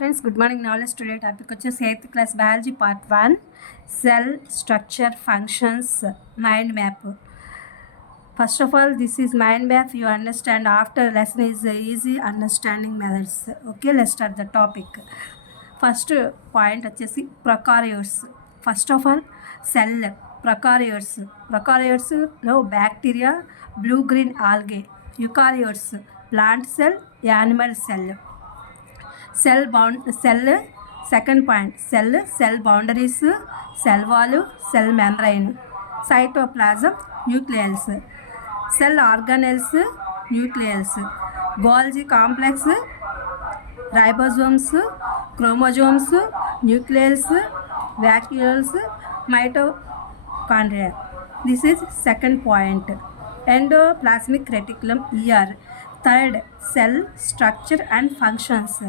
Friends, good morning. Knowledge today topic వచ్చేసి 8th class biology part 1 cell structure functions mind map. First of all, this is mind map. You understand after lesson is easy understanding methods. Okay, let's start the topic. First point వచ్చేసి prokaryotes. First of all, cell prokaryotes. Prokaryotes లో bacteria, blue green algae. Eukaryotes plant cell, animal cell. Cell second point cell boundaries, cell wall, cell membrane. Cytoplasm, nucleus. Cell organelles, nucleus. గోల్జీ complex, ribosomes, chromosomes, nucleus, vacuoles, mitochondria. This is second point. Endoplasmic reticulum, ER. Third, cell structure and functions.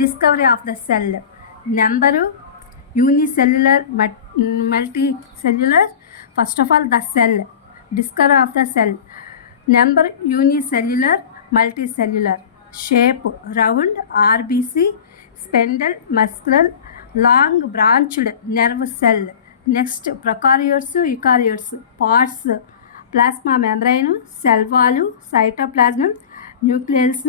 Discovery of the cell. Number, unicellular, multicellular. First of all, the cell. Discovery of the cell. Number, unicellular, multicellular. Shape, round, RBC. Spindle, muscular, long branched nerve cell. Next, prokaryotes, eukaryotes. Parts, plasma membrane, cell wall, cytoplasm, nucleus,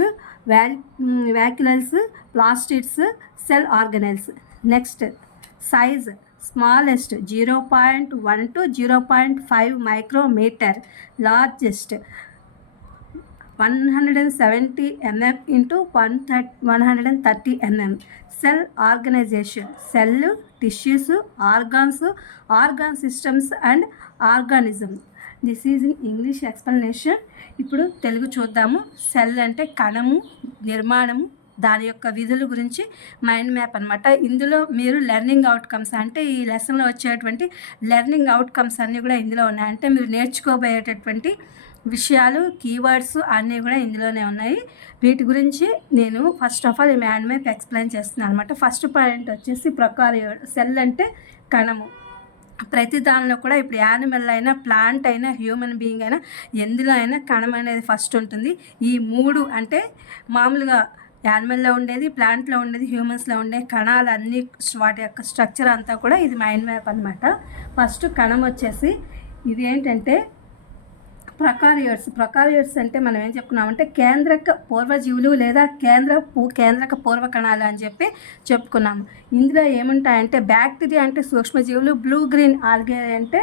vacuoles, plastids, cell organelles. Next, size smallest 0.1 to 0.5 micrometre. Largest 170 mm into 130 mm. Cell organisation, cell, tissues, organs, organ systems and organism. This is in English explanation. ఇప్పుడు తెలుగు చూద్దాము. Cell అంటే కణము, నిర్మాణము, దాని యొక్క విధుల గురించి mind map అనమాట. ఇందులో మీరు లెర్నింగ్ అవుట్కమ్స్ అంటే ఈ లెసన్లో వచ్చేటువంటి లెర్నింగ్ అవుట్కమ్స్ అన్నీ కూడా ఇందులో ఉన్నాయి. అంటే మీరు నేర్చుకోబోయేటటువంటి విషయాలు, కీవర్డ్స్ అన్నీ కూడా ఇందులోనే ఉన్నాయి. వీటి గురించి నేను ఫస్ట్ ఆఫ్ ఆల్ ఈ మైండ్ మ్యాప్ ఎక్స్ప్లెయిన్ చేస్తున్నాను అనమాట. ఫస్ట్ పాయింట్ వచ్చేసి ప్రొకారియోట్. సెల్ అంటే కణము. ప్రతి దానిలో కూడా ఇప్పుడు యానిమల్ అయినా, ప్లాంట్ అయినా, హ్యూమన్ బీయింగ్ అయినా, ఎందులో అయినా కణం అనేది ఫస్ట్ ఉంటుంది. ఈ మూడు అంటే మామూలుగా యానిమల్లో ఉండేది, ప్లాంట్లో ఉండేది, హ్యూమన్స్లో ఉండే కణాలన్నీ వాటి యొక్క స్ట్రక్చర్ అంతా కూడా ఇది మైండ్ మ్యాప్ అనమాట. ఫస్ట్ కణం వచ్చేసి ఇది ఏంటంటే ప్రొకారియోట్స్ అంటే మనం ఏం చెప్పుకున్నామంటే కేంద్రక పూర్వజీవులు లేదా కేంద్రక పూర్వ కణాలు అని చెప్పి చెప్పుకున్నాము. ఇందులో ఏముంటాయంటే బ్యాక్టీరియా అంటే సూక్ష్మజీవులు, బ్లూ గ్రీన్ ఆల్గే అంటే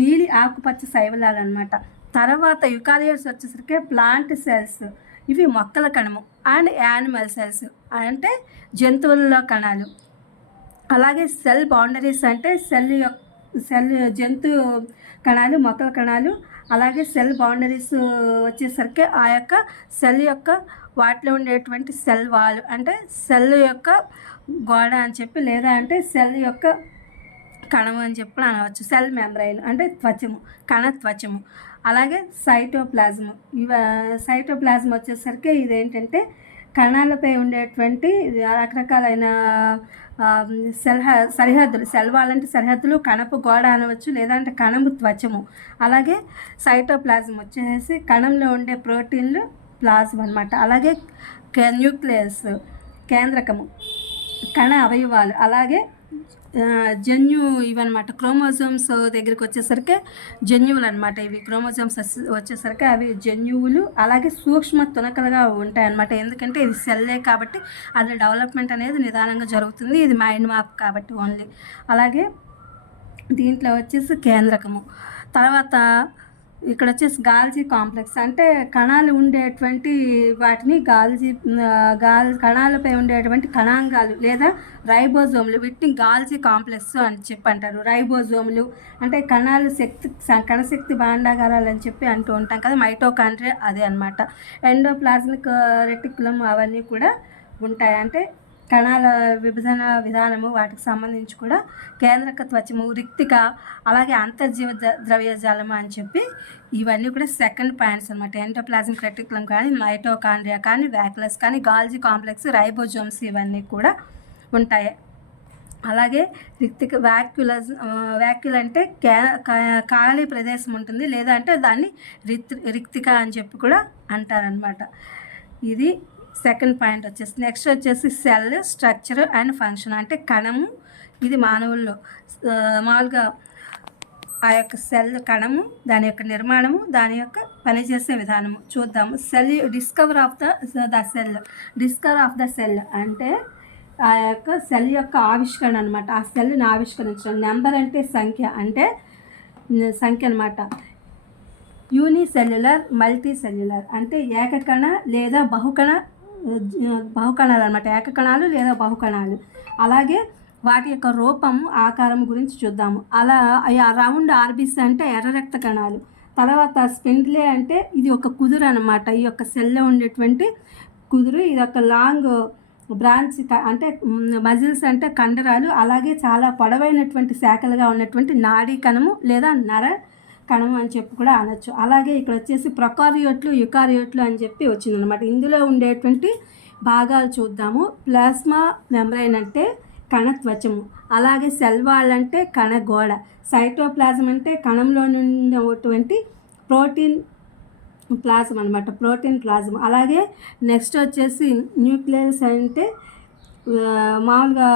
నీలి ఆకుపచ్చ శైవలాలు అనమాట. తర్వాత యూకారియోట్స్ వచ్చేసరికి ప్లాంట్ సెల్స్, ఇవి మొక్కల కణము. అండ్ యానిమల్ సెల్స్ అంటే జంతువులలో కణాలు. అలాగే సెల్ బౌండరీస్ అంటే సెల్ జంతు కణాలు, మొక్కల కణాలు. అలాగే సెల్ బౌండరీస్ వచ్చేసరికి ఆ యొక్క సెల్ యొక్క వాటిలో ఉండేటువంటి సెల్ వాల్ అంటే సెల్ యొక్క గోడ అని చెప్పి, లేదా అంటే సెల్ యొక్క కణము అని చెప్పి అనవచ్చు. సెల్ మెంబ్రైన్ అంటే త్వచము, కణ త్వచము. అలాగే సైటోప్లాజం వచ్చేసరికి ఇదేంటంటే కణాలపై ఉండేటువంటి రకరకాలైన సరిహద్దులు. సెల్ వాల్ అంటే సరిహద్దులు, కణపు గోడ అనవచ్చు, లేదంటే కణము త్వచము. అలాగే సైటోప్లాజం వచ్చేసి కణంలో ఉండే ప్రోటీన్లు, ప్లాజ్మా అనమాట. అలాగే న్యూక్లియస్ కేంద్రకము, కణ అవయవాలు. అలాగే జన్యు ఇవన్నమాట. క్రోమోజోమ్స్ దగ్గరికి వచ్చేసరికి జన్యువులు అనమాట. ఇవి క్రోమోజోమ్స్ వచ్చేసరికి అవి జన్యువులు. అలాగే సూక్ష్మ తునకలుగా ఉంటాయన్నమాట. ఎందుకంటే ఇది సెల్లే కాబట్టి అది డెవలప్మెంట్ అనేది నిదానంగా జరుగుతుంది. ఇది మైండ్ మ్యాప్ కాబట్టి ఓన్లీ. అలాగే దీంట్లో వచ్చేసి కేంద్రకము. తర్వాత ఇక్కడ వచ్చేసి గాల్జీ కాంప్లెక్స్ అంటే కణాలు ఉండేటువంటి వాటిని కణాలపై ఉండేటువంటి కణాంగాలు లేదా రైబోజోములు, వీటిని గాల్జీ కాంప్లెక్స్ అని చెప్పి అంటారు. రైబోజోములు అంటే కణశక్తి భాండాగారాలు అని చెప్పి అంటూ ఉంటాం కదా. మైటోకాండ్రియా అదే అనమాట. ఎండోప్లాస్మిక్ రెటిక్యులం అవన్నీ కూడా ఉంటాయి. అంటే కణాల విభజన విధానము, వాటికి సంబంధించి కూడా కేంద్రక త్వచము, రిక్తిక, అలాగే అంతర్జీవ ద్రవ్యజాలము అని చెప్పి ఇవన్నీ కూడా సెకండ్ పాయింట్స్ అనమాట. ఎండోప్లాస్మిక్ రెటిక్యులం కానీ, మైటోకాండ్రియా కానీ, వ్యాక్యులస్ కానీ, గాల్జీ కాంప్లెక్స్, రైబోజోమ్స్ ఇవన్నీ కూడా ఉంటాయి. అలాగే వ్యాక్యుల్ అంటే ఖాళీ ప్రదేశం ఉంటుంది, లేదా అంటే దాన్ని రిక్తిక అని చెప్పి కూడా అంటారనమాట. ఇది సెకండ్ పాయింట్ వచ్చేసి నెక్స్ట్ వచ్చేసి సెల్ స్ట్రక్చర్ అండ్ ఫంక్షన్. అంటే కణము, ఇది మానవుల్లో మామూలుగా ఆ యొక్క సెల్ కణము, దాని యొక్క నిర్మాణము, దాని యొక్క పనిచేసే విధానము చూద్దాము. డిస్కవర్ ఆఫ్ ద సెల్ అంటే ఆ యొక్క సెల్ యొక్క ఆవిష్కరణ అనమాట. ఆ సెల్ని ఆవిష్కరించడం. నెంబర్ అంటే సంఖ్య, అంటే సంఖ్య అనమాట. యూనిసెల్యులర్, మల్టీ సెల్యులర్ అంటే ఏకకణ లేదా బహుకణాలు అనమాట. ఏకకణాలు లేదా బహుకణాలు. అలాగే వాటి యొక్క రూపము, ఆకారం గురించి చూద్దాము. అలా రౌండ్ ఆర్బిస్ అంటే ఎర్ర రక్త కణాలు. తర్వాత స్పిండిలే అంటే ఇది ఒక కుదురు అనమాట. ఈ యొక్క సెల్లో ఉండేటువంటి కుదురు. ఇది ఒక లాంగ్ బ్రాంచ్ అంటే మజిల్స్ అంటే కండరాలు. అలాగే చాలా పొడవైనటువంటి శాఖలుగా ఉన్నటువంటి నాడీ కణము లేదా నర కణము అని చెప్పి కూడా అనొచ్చు. అలాగే ఇక్కడ వచ్చేసి ప్రొకారియోట్లు, యుకారియోట్లు అని చెప్పి వచ్చిందనమాట. ఇందులో ఉండేటువంటి భాగాలు చూద్దాము. ప్లాస్మా మెంబ్రైన్ అంటే కణత్వచము. అలాగే సెల్ వాల్ అంటే కణగోడ. సైటోప్లాజం అంటే కణంలో ఉన్నటువంటి ప్రోటీన్ ప్లాజం అనమాట. Protein plasm. అలాగే నెక్స్ట్ వచ్చేసి న్యూక్లియస్ అంటే మామూలుగా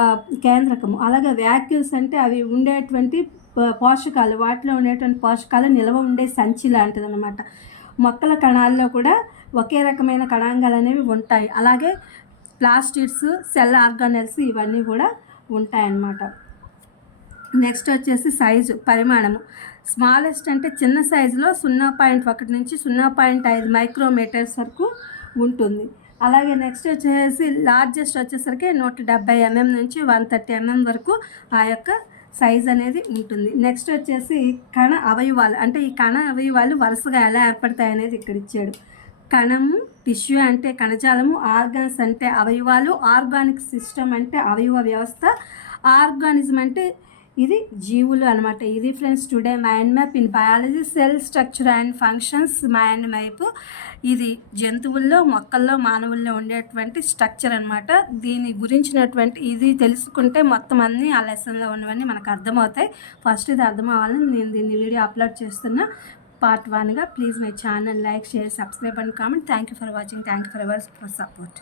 కేంద్రకము. అలాగే వ్యాక్యూల్స్ అంటే అవి ఉండేటువంటి పోషకాలు, వాటిలో ఉండేటువంటి పోషకాలు నిల్వ ఉండే సంచి లాంటిది అనమాట. మొక్కల కణాల్లో కూడా ఒకే రకమైన కణాంగాలు అనేవి ఉంటాయి. అలాగే ప్లాస్టిడ్స్, సెల్ ఆర్గానెల్స్ ఇవన్నీ కూడా ఉంటాయన్నమాట. నెక్స్ట్ వచ్చేసి సైజు, పరిమాణము. స్మాలెస్ట్ అంటే చిన్న సైజులో 0.1 నుంచి 0.5 మైక్రోమీటర్స్ వరకు ఉంటుంది. అలాగే నెక్స్ట్ వచ్చేసి లార్జెస్ట్ వచ్చేసరికి 170 mm నుంచి 130 mm వరకు ఆ యొక్క సైజ్ అనేది ఉంటుంది. నెక్స్ట్ వచ్చేసి కణ అవయవాలు. అంటే ఈ కణ అవయవాలు వరుసగా ఎలా ఏర్పడతాయి అనేది ఇక్కడ ఇచ్చాడు. కణము, టిష్యూ అంటే కణజాలము, ఆర్గాన్స్ అంటే అవయవాలు, ఆర్గానిక్ సిస్టమ్ అంటే అవయవ వ్యవస్థ, ఆర్గానిజం అంటే ఇది జీవులు అనమాట. ఇది friends today mind map in biology. Cell structure and functions mind map. ఇది జంతువుల్లో, మొక్కల్లో, మానవుల్లో ఉండేటువంటి స్ట్రక్చర్ అనమాట. దీని గురించినటువంటి ఇది తెలుసుకుంటే మొత్తం అన్నీ ఆ లెసన్లో ఉన్నవన్నీ మనకు అర్థమవుతాయి. ఫస్ట్ ఇది అర్థం అవ్వాలని నేను దీన్ని వీడియో అప్లోడ్ చేస్తున్నా పార్ట్ 1గా. Please my channel like, share, subscribe and comment. Thank you for watching. Thank you for your support.